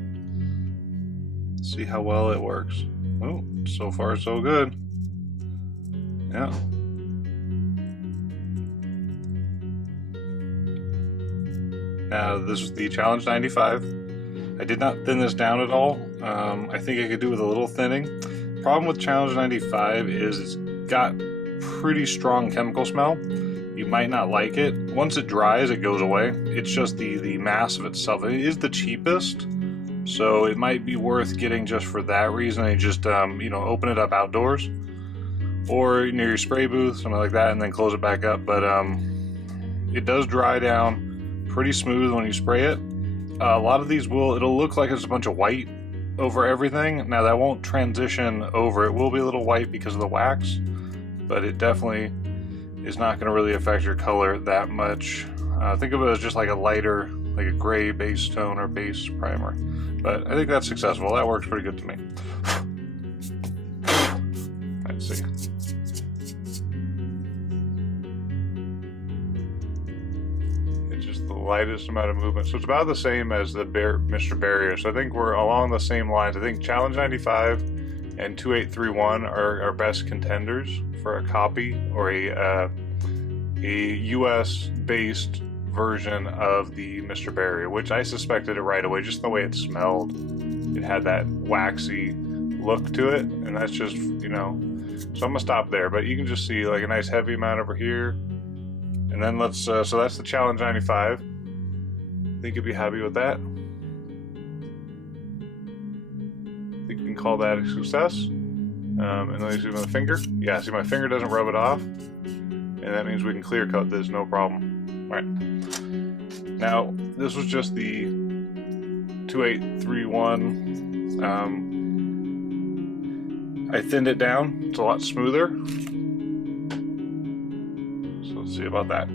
See how well it works. Oh, so far so good. Yeah. Now this is the Challenge 95. I did not thin this down at all. I think I could do with a little thinning. Problem with Challenge 95 is it's got pretty strong chemical smell. You might not like it. Once it dries, it goes away. It's just the mass of itself. It is the cheapest, so it might be worth getting just for that reason. And just you know, open it up outdoors or near your spray booth, something like that, and then close it back up. But it does dry down pretty smooth when you spray it. A lot of these it'll look like it's a bunch of white over everything. Now that won't transition over. It will be a little white because of the wax, but it definitely is not going to really affect your color that much. Think of it as just like a lighter, like a gray base tone or base primer. But I think that's successful. That works pretty good to me. Let's see. Lightest amount of movement, so it's about the same as the Mr. Barrier. So I think we're along the same lines. I think Challenge 95 and 2831 are our best contenders for a copy or a US based version of the Mr. Barrier, which I suspected it right away, just the way it smelled. It had that waxy look to it, and that's just, you know, so I'm gonna stop there. But you can just see like a nice heavy amount over here. And then let's, so that's the Challenge 95. I think you'll be happy with that. I think you can call that a success. And let me see my finger. Yeah, see my finger doesn't rub it off. And that means we can clear coat this, no problem. All right. Now, this was just the 2831. I thinned it down. It's a lot smoother. So let's see about that.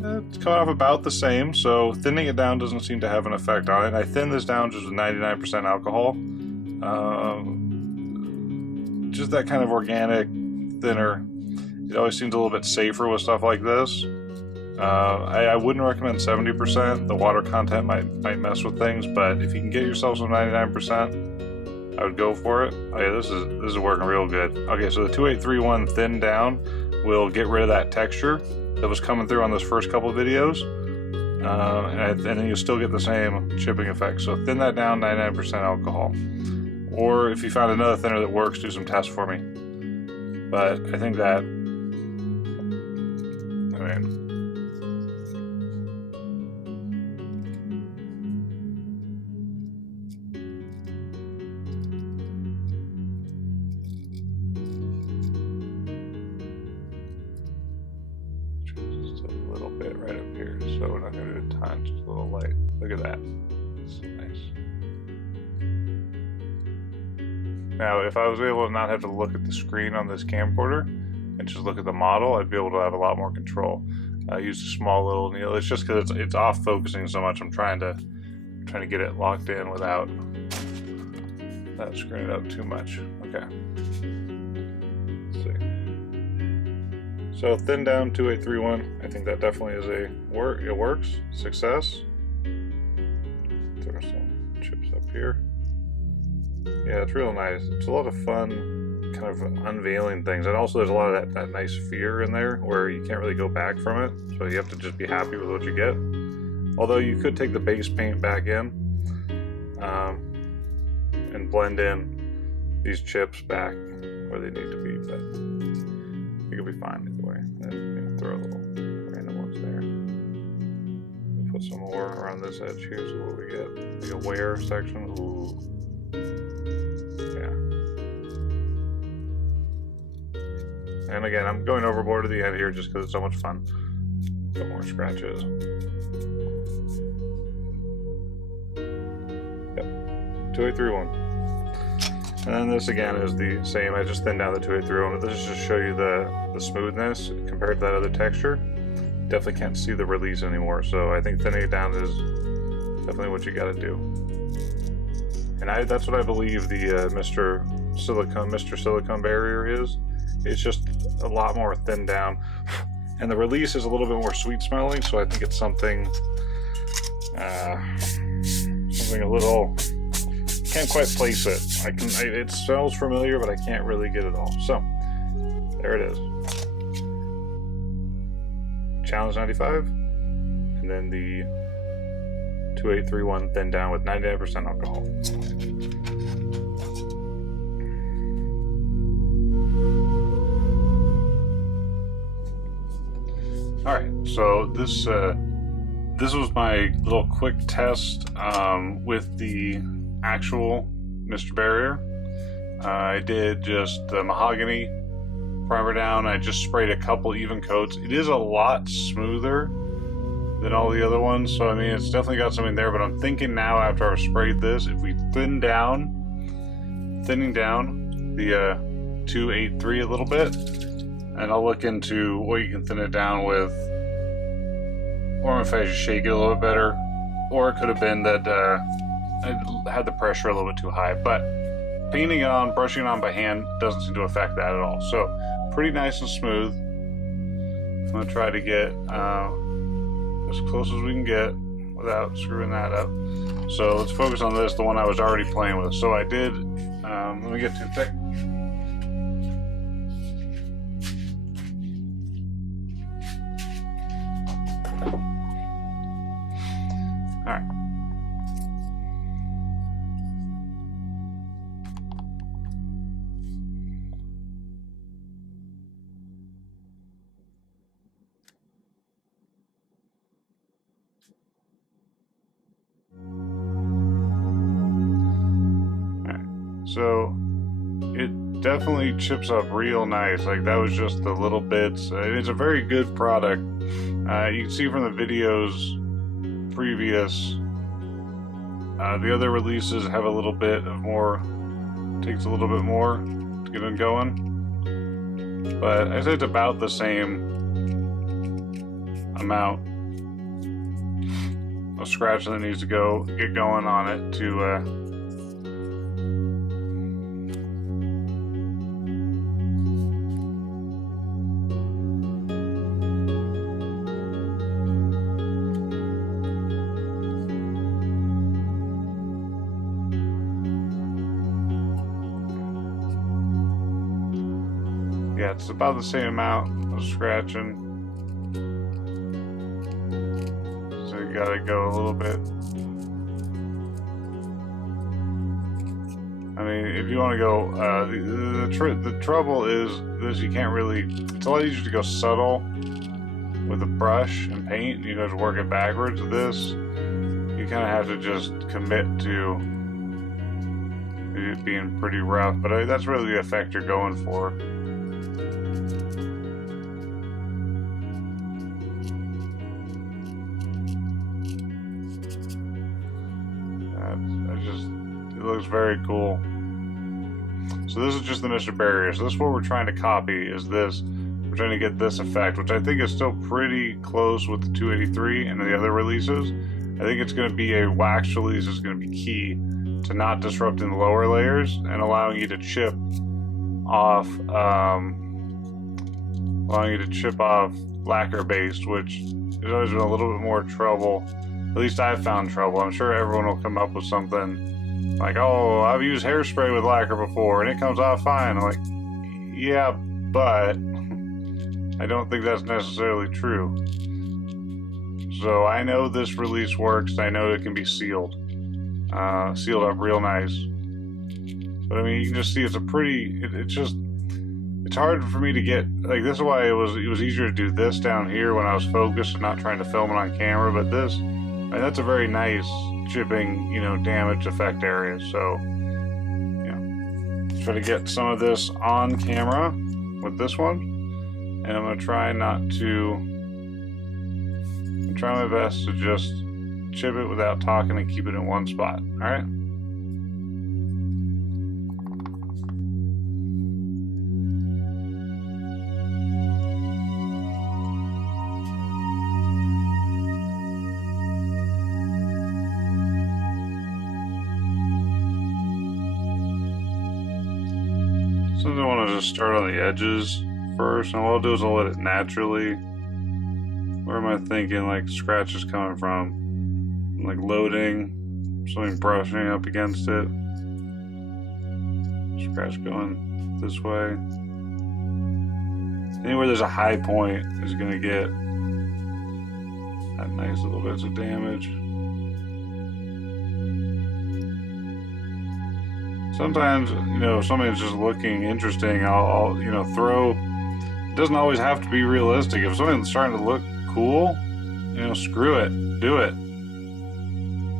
It's coming off about the same, so thinning it down doesn't seem to have an effect on it. I thinned this down just with 99% alcohol. Just that kind of organic thinner. It always seems a little bit safer with stuff like this. I wouldn't recommend 70%. The water content might mess with things, but if you can get yourself some 99%, I would go for it. Oh yeah, this is working real good. Okay, so the 2831 thinned down will get rid of that texture that was coming through on those first couple of videos, and then you'll still get the same chipping effect. So thin that down, 99% alcohol. Or if you found another thinner that works, do some tests for me. But I think that, I mean, just a little bit right up here. Look at that. That's nice. Now, if I was able to not have to look at the screen on this camcorder and just look at the model, I'd be able to have a lot more control. I used a small little needle. It's just because it's off focusing so much. I'm trying to get it locked in without screwing it up too much. Okay. Let's see. So thin down 2831. I think that definitely is it works. Success. Throw some chips up here. Yeah, it's real nice. It's a lot of fun kind of unveiling things. And also there's a lot of that nice fear in there where you can't really go back from it. So you have to just be happy with what you get. Although you could take the base paint back in and blend in these chips back where they need to be, but you'll be fine either way. And throw a little random ones there. We'll put some more around this edge here, so what we get? The aware section. Ooh. Yeah. And again, I'm going overboard at the end here just because it's so much fun. Got more scratches. Yep. 2831. And then this again is the same. I just thinned down the 2831, but this is just to show you the smoothness compared to that other texture. Definitely can't see the release anymore, so I think thinning it down is definitely what you got to do. And that's what I believe the Mr. Silicone Barrier is. It's just a lot more thinned down, and the release is a little bit more sweet smelling. So I think it's something a little. Can't quite place it. It smells familiar, but I can't really get it all. So there it is. Challenge 95, and then the 2831 thin down with 99% alcohol. All right, so this was my little quick test with the actual Mr. Barrier. I did just the mahogany primer down. I just sprayed a couple even coats. It is a lot smoother than all the other ones, so I mean it's definitely got something there, but I'm thinking now after I've sprayed this, if we thinning down the 283 a little bit, and I'll look into what you can thin it down with, or if I just shake it a little bit better, or it could have been that I had the pressure a little bit too high, but painting it on, brushing it on by hand doesn't seem to affect that at all. So pretty nice and smooth. I'm going to try to get as close as we can get without screwing that up. So let's focus on this, the one I was already playing with. So I did, let me get toothpick. All right. So it definitely chips up real nice. Like that was just the little bits. It's a very good product. You can see from the videos previous, the other releases have a little bit of more, takes a little bit more to get them going. But I'd say it's about the same amount of scratching that needs to get going on it to yeah, it's about the same amount of scratching. So you gotta go a little bit. I mean, if you want to go, the trouble is this, you can't really, it's a lot easier to go subtle with a brush and paint. You know, to work it backwards. This, you kind of have to just commit to it being pretty rough, but that's really the effect you're going for. it looks very cool. So this is just the Mr. Barrier. So this is what we're trying to copy, is this. We're trying to get this effect, which I think is still pretty close with the 283 and the other releases. I think it's going to be a wax release is going to be key to not disrupting the lower layers and allowing you to chip off lacquer based, which has always been a little bit more trouble. At least I've found trouble. I'm sure everyone will come up with something like, oh, I've used hairspray with lacquer before and it comes off fine. I'm like, yeah, but I don't think that's necessarily true. So I know this release works. I know it can be sealed up real nice. But I mean, you can just see it's a pretty. It's hard for me to get, like, this is why it was easier to do this down here when I was focused and not trying to film it on camera. But this, I mean, that's a very nice chipping, damage effect area. So, try to get some of this on camera with this one, and I'm gonna try my best to just chip it without talking and keep it in one spot. All right. Since I want to just start on the edges first, and what I'll do is I'll let it naturally. Where am I thinking, like, scratches coming from? Like loading, something brushing up against it. Scratch going this way. Anywhere there's a high point is going to get that nice little bits of damage. Sometimes, if something's just looking interesting, I'll throw. It doesn't always have to be realistic. If something's starting to look cool, screw it, do it.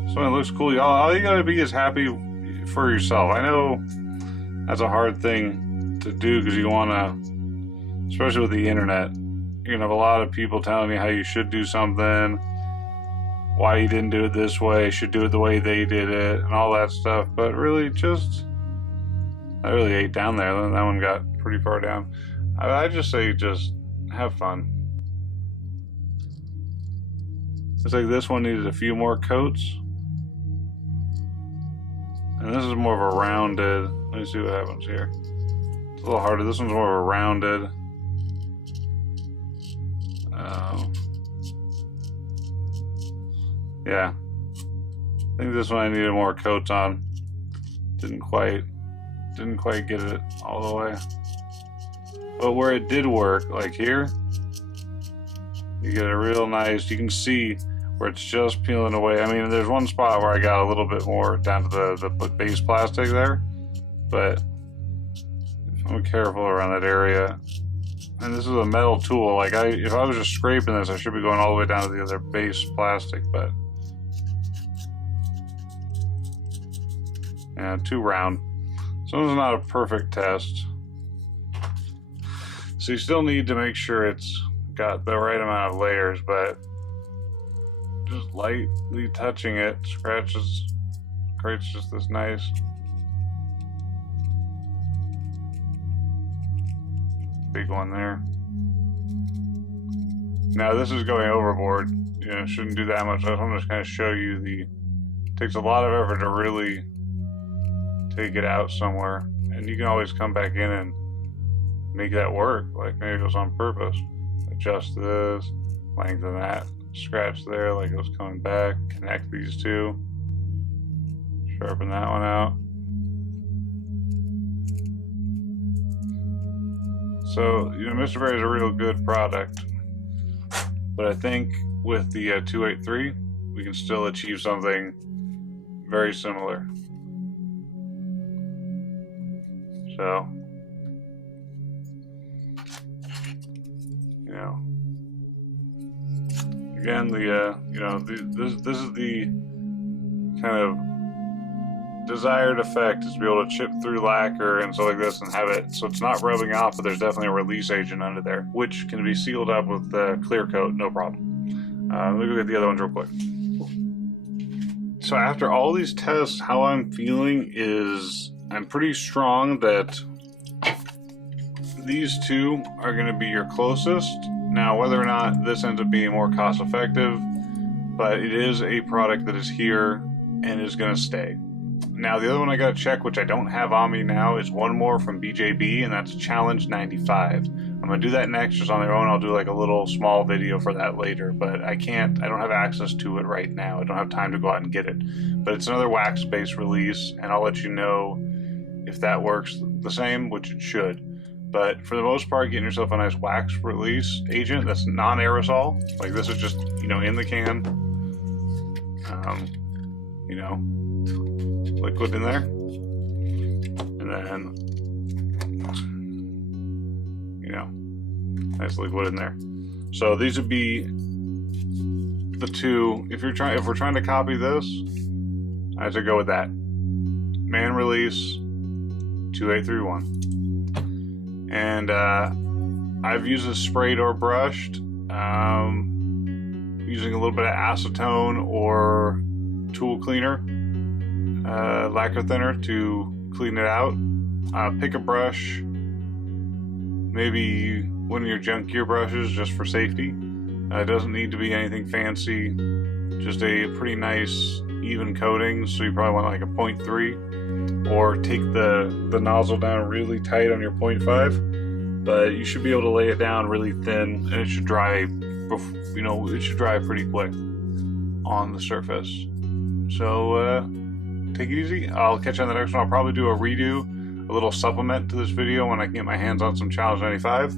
Something looks cool. All you gotta be is happy for yourself. I know that's a hard thing to do because you wanna, especially with the internet, you're gonna have a lot of people telling you how you should do something, why you didn't do it this way, should do it the way they did it, and all that stuff. But really, I really ate down there. That one got pretty far down. I just say just have fun. It's like this one needed a few more coats. And this is more of a rounded. Let me see what happens here. It's a little harder. This one's more of a rounded. Yeah. I think this one I needed more coats on. Didn't quite get it all the way. But where it did work, like here, you get a real nice, you can see where it's just peeling away. I mean, there's one spot where I got a little bit more down to the base plastic there, but if I'm careful around that area, and this is a metal tool, like if I was just scraping this, I should be going all the way down to the other base plastic, but yeah, too round. So this is not a perfect test. So you still need to make sure it's got the right amount of layers, but just lightly touching it creates just this nice big one there. Now this is going overboard. Shouldn't do that much. I'm just going to show you it takes a lot of effort to really take it out somewhere, and you can always come back in and make that work. Like maybe it was on purpose. Adjust this, lengthen that, scratch there like it was coming back, connect these two, sharpen that one out. So Mr. Barrier is a real good product, but I think with the 283 we can still achieve something very similar. So again, this is the kind of desired effect, is to be able to chip through lacquer and stuff like this and have it so it's not rubbing off, but there's definitely a release agent under there, which can be sealed up with clear coat, no problem. Let me go get the other ones real quick. So after all these tests, how I'm feeling is I'm pretty strong that these two are going to be your closest. Now, whether or not this ends up being more cost effective, but it is a product that is here and is going to stay. Now, the other one I got to check, which I don't have on me now, is one more from BJB, and that's Challenge 95. I'm going to do that next, just on their own. I'll do like a little small video for that later, but I don't have access to it right now. I don't have time to go out and get it. But it's another wax-based release, and I'll let you know if that works the same, which it should. But for the most part, getting yourself a nice wax release agent that's non-aerosol, like this is just, in the can, liquid in there, and then, nice liquid in there. So these would be the two. If we're trying to copy this, I have to go with that. Man release 2831. And I've used this sprayed or brushed, using a little bit of acetone or tool cleaner, lacquer thinner to clean it out. Pick a brush, maybe one of your junk gear brushes just for safety. It doesn't need to be anything fancy, just a pretty nice even coating, so you probably want like a 0.3, or take the nozzle down really tight on your 0.5, but you should be able to lay it down really thin, and it should dry, it should dry pretty quick on the surface. So take it easy. I'll catch you on the next one. I'll probably do a little supplement to this video when I can get my hands on some Challenge 95.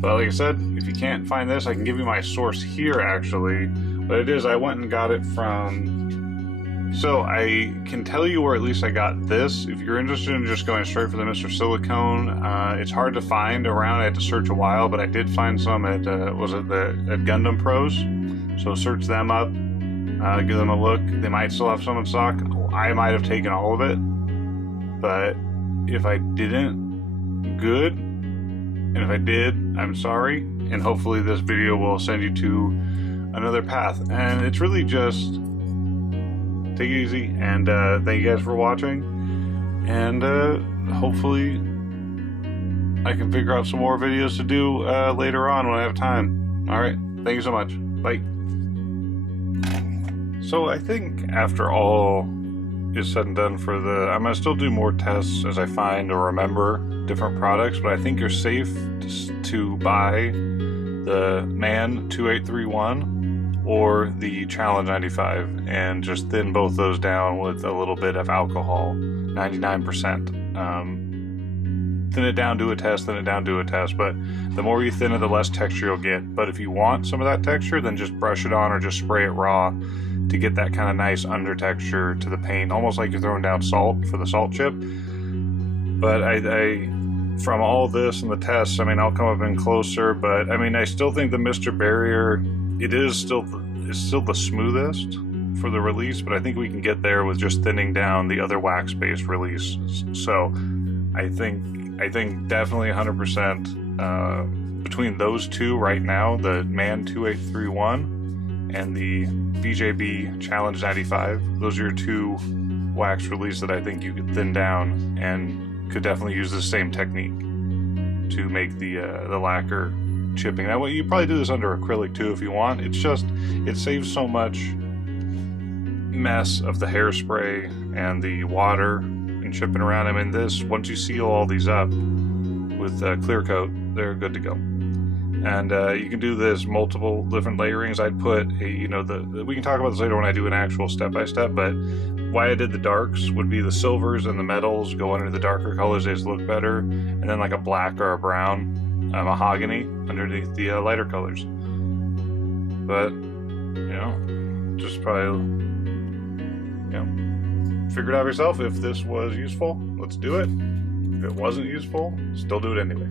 But like I said, if you can't find this, I can give you my source here actually. But it is, I went and got it from, so I can tell you where at least I got this. If you're interested in just going straight for the Mr. Silicone, it's hard to find around. I had to search a while, but I did find some at, at Gundam Pros. So search them up, give them a look. They might still have some in stock. I might have taken all of it, but if I didn't, good. And if I did, I'm sorry. And hopefully this video will send you to another path. And it's really just take it easy. And thank you guys for watching. And hopefully I can figure out some more videos to do later on when I have time. All right. Thank you so much. Bye. So I think after all is said and done for I'm going to still do more tests as I find or remember different products, but I think you're safe to buy the Man 2831 or the Challenge 95 and just thin both those down with a little bit of alcohol, 99%. Thin it down, do a test, thin it down, do a test, but the more you thin it, the less texture you'll get. But if you want some of that texture, then just brush it on or just spray it raw to get that kind of nice under texture to the paint, almost like you're throwing down salt for the salt chip. But I from all this and the tests, I mean, I'll come up in closer, but I mean, I still think the Mr. Barrier, it's still the smoothest for the release, but I think we can get there with just thinning down the other wax-based releases. So I think definitely 100% between those two right now, the Man 2831 and the BJB Challenge 95, those are your two wax release that I think you could thin down and could definitely use the same technique to make the lacquer chipping. Now, you probably do this under acrylic too if you want. It's just, it saves so much mess of the hairspray and the water and chipping around. I mean, once you seal all these up with clear coat, they're good to go. And you can do this multiple different layerings. I'd put we can talk about this later when I do an actual step-by-step, but why I did the darks would be the silvers and the metals go under the darker colors, they just look better, and then like a black or a brown mahogany underneath the lighter colors. But, just probably, figure it out yourself. If this was useful, let's do it. If it wasn't useful, still do it anyway.